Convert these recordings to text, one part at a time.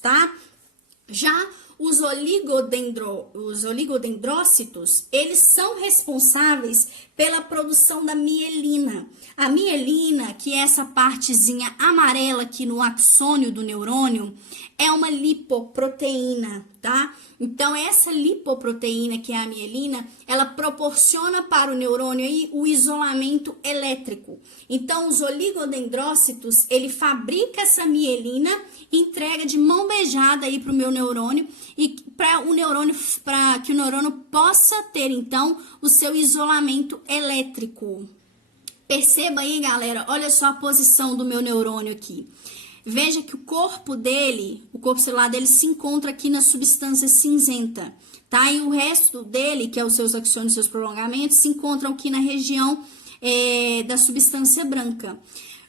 tá? Já os oligodendrócitos, eles são responsáveis pela produção da mielina. A mielina, que é essa partezinha amarela aqui no axônio do neurônio, é uma lipoproteína, tá? Então, essa lipoproteína, que é a mielina, ela proporciona para o neurônio aí o isolamento elétrico. Então, os oligodendrócitos, ele fabrica essa mielina e entrega de mão beijada aí para o meu neurônio e para que o neurônio possa ter, então, o seu isolamento elétrico. Perceba aí, galera, olha só a posição do meu neurônio aqui. Veja que o corpo celular dele se encontra aqui na substância cinzenta, tá? E o resto dele, que é os seus axônios, seus prolongamentos, se encontram aqui na região da substância branca.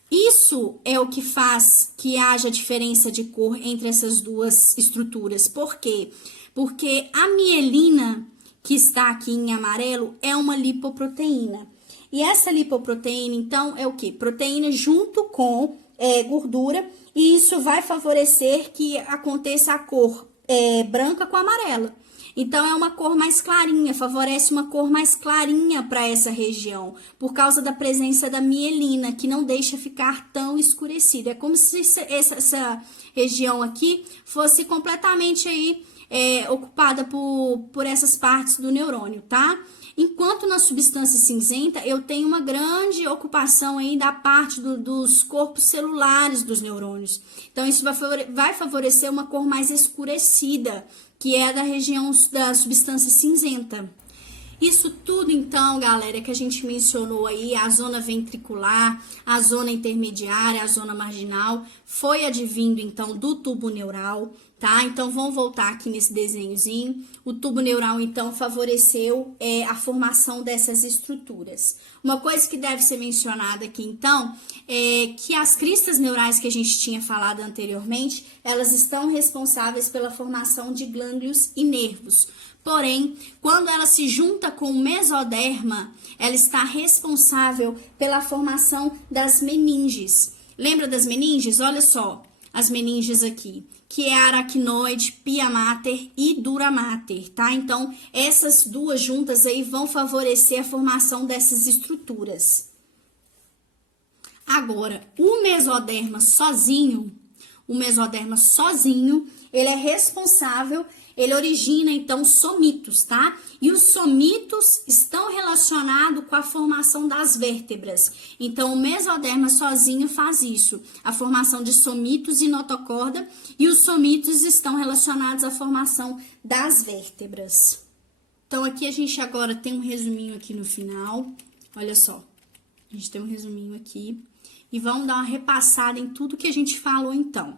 Isso é o que faz que haja diferença de cor entre essas duas estruturas. Por quê? Porque a mielina, que está aqui em amarelo, é uma lipoproteína. E essa lipoproteína, então, é o quê? Proteína junto com gordura, e isso vai favorecer que aconteça a cor branca com amarela. Então, é uma cor mais clarinha, favorece uma cor mais clarinha para essa região, por causa da presença da mielina, que não deixa ficar tão escurecida. É como se essa região aqui fosse completamente aí, ocupada por essas partes do neurônio, tá? Enquanto na substância cinzenta, eu tenho uma grande ocupação aí da parte dos corpos celulares dos neurônios. Então, isso vai favorecer uma cor mais escurecida, que é da região da substância cinzenta. Isso tudo, então, galera, que a gente mencionou aí, a zona ventricular, a zona intermediária, a zona marginal, foi advindo, então, do tubo neural, tá? Então, vamos voltar aqui nesse desenhozinho. O tubo neural, então, favoreceu a formação dessas estruturas. Uma coisa que deve ser mencionada aqui, então, é que as cristas neurais que a gente tinha falado anteriormente, elas estão responsáveis pela formação de glândulos e nervos. Porém, quando ela se junta com o mesoderma, ela está responsável pela formação das meninges. Lembra das meninges? Olha só, as meninges aqui, que é a aracnoide, pia mater e dura mater, tá? Então, essas duas juntas aí vão favorecer a formação dessas estruturas. Agora, o mesoderma sozinho, ele é responsável, ele origina, então, somitos, tá? E os somitos estão relacionados com a formação das vértebras. Então, o mesoderma sozinho faz isso, a formação de somitos e notocorda, e os somitos estão relacionados à formação das vértebras. Então, aqui a gente agora tem um resuminho aqui no final. Olha só, a gente tem um resuminho aqui. E vamos dar uma repassada em tudo que a gente falou, então.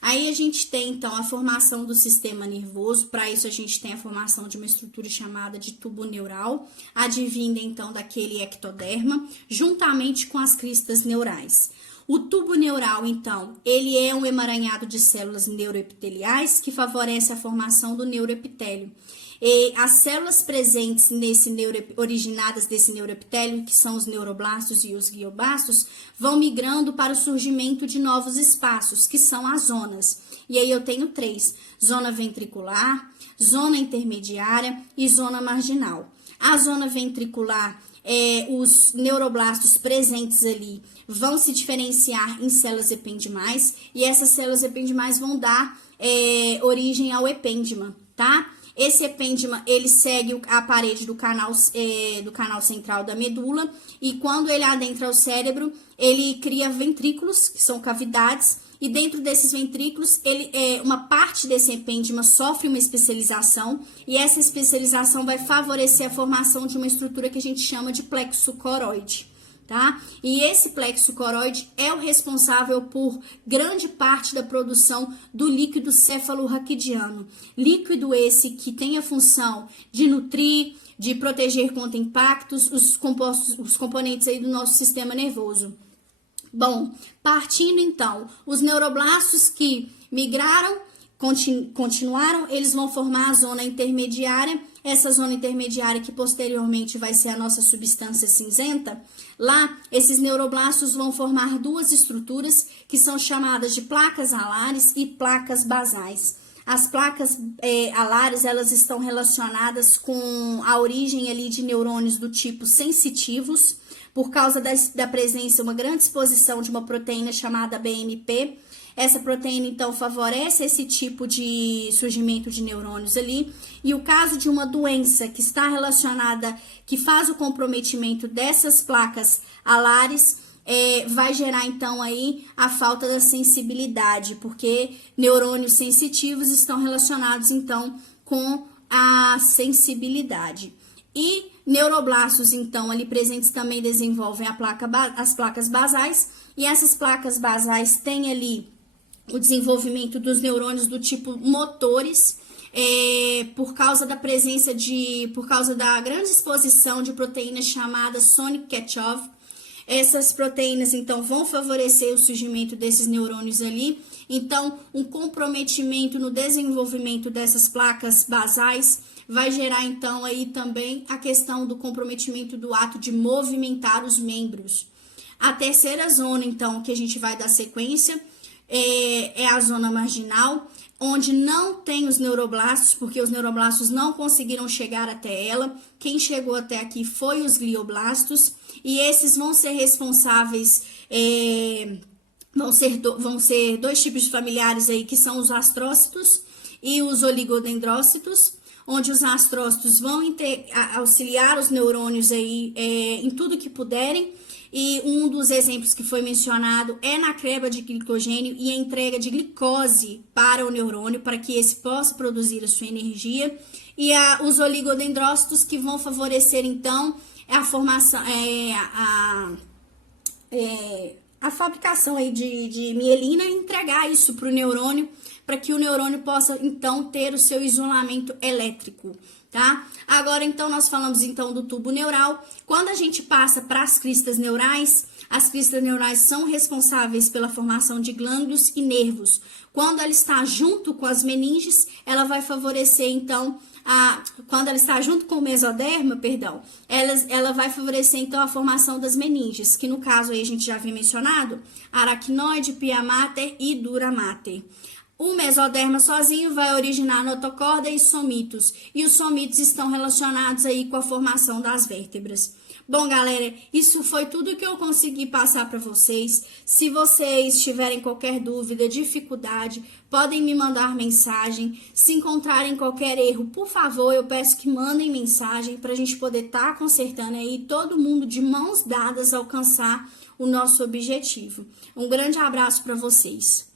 Aí a gente tem, então, a formação do sistema nervoso. Para isso, a gente tem a formação de uma estrutura chamada de tubo neural, advinda, então, daquele ectoderma, juntamente com as cristas neurais. O tubo neural, então, ele é um emaranhado de células neuroepiteliais que favorece a formação do neuroepitélio. E as células presentes originadas desse neuroepitélio, que são os neuroblastos e os glioblastos, vão migrando para o surgimento de novos espaços, que são as zonas. E aí eu tenho 3: zona ventricular, zona intermediária e zona marginal. A zona ventricular, os neuroblastos presentes ali vão se diferenciar em células ependimais, e essas células ependimais vão dar origem ao epêndima, tá? Esse epêndima, ele segue a parede do canal central da medula, e quando ele adentra o cérebro, ele cria ventrículos, que são cavidades, e dentro desses ventrículos, uma parte desse epêndima sofre uma especialização, e essa especialização vai favorecer a formação de uma estrutura que a gente chama de plexo coroide. Tá? E esse plexo coroide é o responsável por grande parte da produção do líquido cefalorraquidiano. Líquido esse que tem a função de nutrir, de proteger contra impactos, os componentes aí do nosso sistema nervoso. Bom, partindo então, os neuroblastos que migraram continuaram, eles vão formar a zona intermediária, essa zona intermediária que posteriormente vai ser a nossa substância cinzenta. Lá, esses neuroblastos vão formar duas estruturas que são chamadas de placas alares e placas basais. As placas alares, elas estão relacionadas com a origem ali de neurônios do tipo sensitivos, por causa da presença, uma grande exposição de uma proteína chamada BMP. Essa proteína, então, favorece esse tipo de surgimento de neurônios ali. E o caso de uma doença que está relacionada, que faz o comprometimento dessas placas alares, vai gerar, então, aí a falta da sensibilidade, porque neurônios sensitivos estão relacionados, então, com a sensibilidade. E neuroblastos, então, ali presentes também desenvolvem as placas basais, e essas placas basais têm ali o desenvolvimento dos neurônios do tipo motores, por causa da grande exposição de proteínas chamadas Sonic-Ketchov. Essas proteínas, então, vão favorecer o surgimento desses neurônios ali. Então, um comprometimento no desenvolvimento dessas placas basais vai gerar, então, aí também a questão do comprometimento do ato de movimentar os membros. A terceira zona, então, que a gente vai dar sequência é a zona marginal, onde não tem os neuroblastos, porque os neuroblastos não conseguiram chegar até ela. Quem chegou até aqui foi os glioblastos, e esses vão ser responsáveis, vão ser dois tipos de familiares aí, que são os astrócitos e os oligodendrócitos, onde os astrócitos vão auxiliar os neurônios aí em tudo que puderem. E um dos exemplos que foi mencionado é na quebra de glicogênio e a entrega de glicose para o neurônio, para que esse possa produzir a sua energia. E os oligodendrócitos, que vão favorecer, então, a formação, a fabricação aí de mielina e entregar isso para o neurônio, para que o neurônio possa, então, ter o seu isolamento elétrico, tá? Agora, então, nós falamos, então, do tubo neural. Quando a gente passa para as cristas neurais, as cristas neurais são responsáveis pela formação de glândulos e nervos. Quando ela está junto com as meninges, ela vai favorecer, então, quando ela está junto com o mesoderma, perdão, ela vai favorecer, então, a formação das meninges, que no caso aí a gente já havia mencionado, aracnoide, pia mater e dura mater. O mesoderma sozinho vai originar notocorda e somitos, e os somitos estão relacionados aí com a formação das vértebras. Bom, galera, isso foi tudo que eu consegui passar para vocês. Se vocês tiverem qualquer dúvida, dificuldade, podem me mandar mensagem. Se encontrarem qualquer erro, por favor, eu peço que mandem mensagem para a gente poder estar consertando aí, todo mundo de mãos dadas alcançar o nosso objetivo. Um grande abraço para vocês.